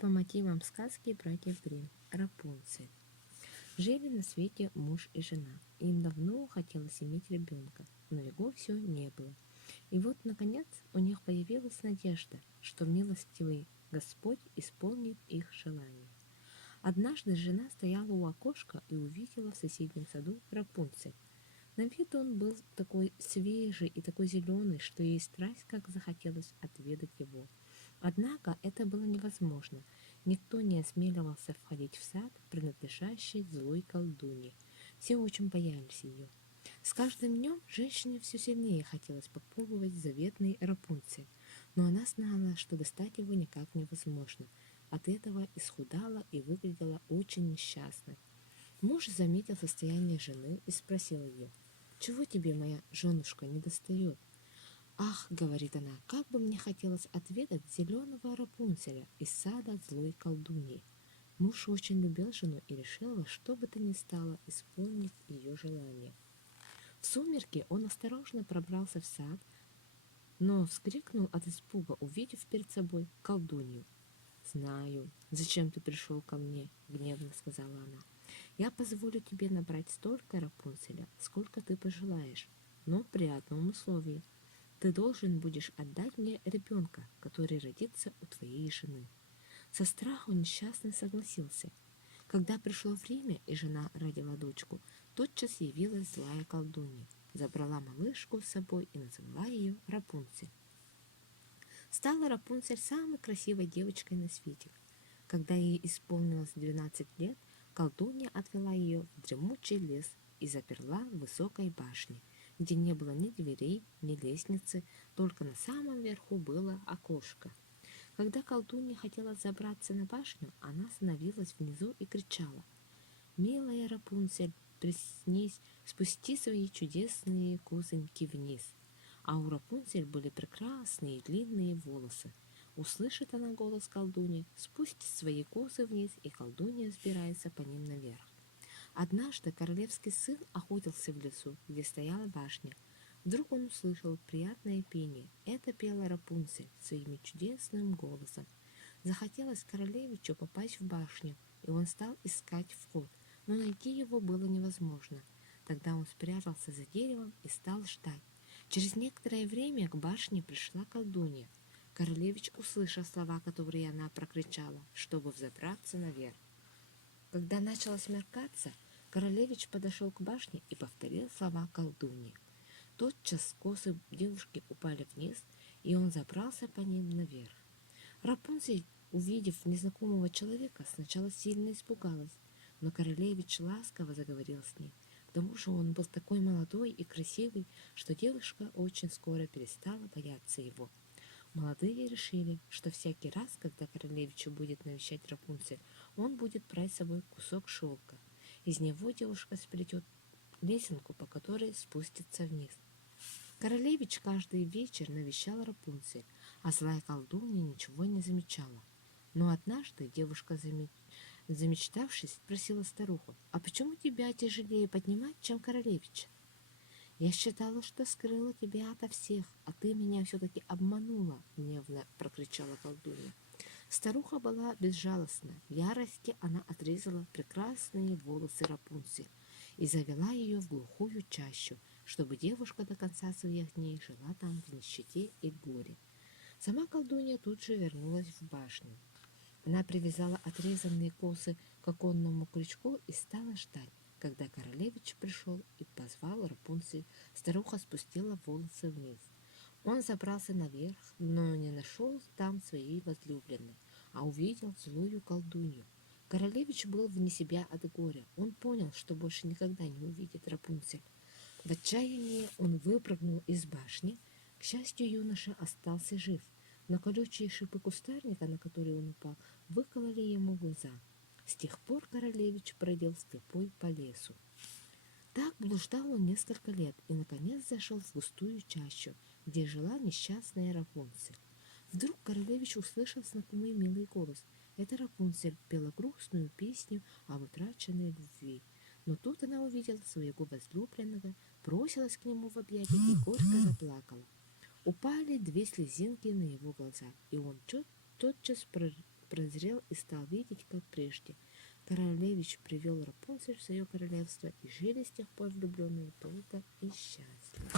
по мотивам сказки братьев Гримм «Рапунцель». Жили на свете муж и жена. Им давно хотелось иметь ребенка, но его все не было. И вот, наконец, у них появилась надежда, что милостивый Господь исполнит их желание. Однажды жена стояла у окошка и увидела в соседнем саду Рапунцель. На вид он был такой свежий и такой зеленый, что ей страсть как захотелось отведать его. Однако это было невозможно. Никто не осмеливался входить в сад, принадлежащий злой колдунье. Все очень боялись ее. С каждым днем женщине все сильнее хотелось попробовать заветный Рапунцель, но она знала, что достать его никак невозможно. От этого исхудала и выглядела очень несчастной. Муж заметил состояние жены и спросил ее: «Чего тебе, моя женушка, не достает?» «Ах, — говорит она, — как бы мне хотелось отведать зеленого Рапунцеля из сада злой колдуньи». Муж очень любил жену и решил во что бы то ни стало исполнить ее желание. В сумерки он осторожно пробрался в сад, но вскрикнул от испуга, увидев перед собой колдунью. «Знаю, зачем ты пришел ко мне», — гневно сказала она. «Я позволю тебе набрать столько Рапунцеля, сколько ты пожелаешь, но при одном условии. Ты должен будешь отдать мне ребенка, который родится у твоей жены». Со страху несчастный согласился. Когда пришло время, и жена родила дочку, тотчас явилась злая колдунья, забрала малышку с собой и назвала ее Рапунцель. Стала Рапунцель самой красивой девочкой на свете. Когда ей исполнилось 12 лет, колдунья отвела ее в дремучий лес и заперла в высокой башне, где не было ни дверей, ни лестницы, только на самом верху было окошко. Когда колдунья хотела забраться на башню, она остановилась внизу и кричала: «Милая Рапунцель, приснись, спусти свои чудесные косоньки вниз». А у Рапунцель были прекрасные длинные волосы. Услышит она голос колдуньи, спустит свои косы вниз, и колдунья взбирается по ним наверх. Однажды королевский сын охотился в лесу, где стояла башня. Вдруг он услышал приятное пение. Это пела Рапунцель своим чудесным голосом. Захотелось королевичу попасть в башню, и он стал искать вход, но найти его было невозможно. Тогда он спрятался за деревом и стал ждать. Через некоторое время к башне пришла колдунья. Королевич услышал слова, которые она прокричала, чтобы взобраться наверх. Когда начало смеркаться, королевич подошел к башне и повторил слова колдуньи. Тотчас косы девушки упали вниз, и он забрался по ним наверх. Рапунцель, увидев незнакомого человека, сначала сильно испугалась, но королевич ласково заговорил с ней. К тому же он был такой молодой и красивый, что девушка очень скоро перестала бояться его. Молодые решили, что всякий раз, когда королевичу будет навещать Рапунцель, он будет брать с собой кусок шелка. Из него девушка сплетет лесенку, по которой спустится вниз. Королевич каждый вечер навещал Рапунцель, а злая колдунья ничего не замечала. Но однажды девушка, замечтавшись, спросила старуху: «А почему тебя тяжелее поднимать, чем королевича?» «Я считала, что скрыла тебя ото всех, а ты меня все-таки обманула», — гневно прокричала колдунья. Старуха была безжалостна. В ярости она отрезала прекрасные волосы Рапунцель и завела ее в глухую чащу, чтобы девушка до конца своих дней жила там в нищете и горе. Сама колдунья тут же вернулась в башню. Она привязала отрезанные косы к оконному крючку и стала ждать. Когда королевич пришел и позвал Рапунцель, старуха спустила волосы вниз. Он забрался наверх, но не нашел там своей возлюбленной, а увидел злую колдунью. Королевич был вне себя от горя. Он понял, что больше никогда не увидит Рапунцель. В отчаянии он выпрыгнул из башни. К счастью, юноша остался жив, но колючие шипы кустарника, на которые он упал, выкололи ему глаза. С тех пор королевич бродил слепой по лесу. Так блуждал он несколько лет и, наконец, зашел в густую чащу, где жила несчастная Рапунцель. Вдруг королевич услышал знакомый милый голос. Это Рапунцель пела грустную песню об утраченной любви. Но тут она увидела своего возлюбленного, бросилась к нему в объятия и горько заплакала. Упали две слезинки на его глаза, и он тотчас прозрел и стал видеть, как прежде. Королевич привел Рапунцель в свое королевство, и жили с тех пор влюбленные долго и счастливо.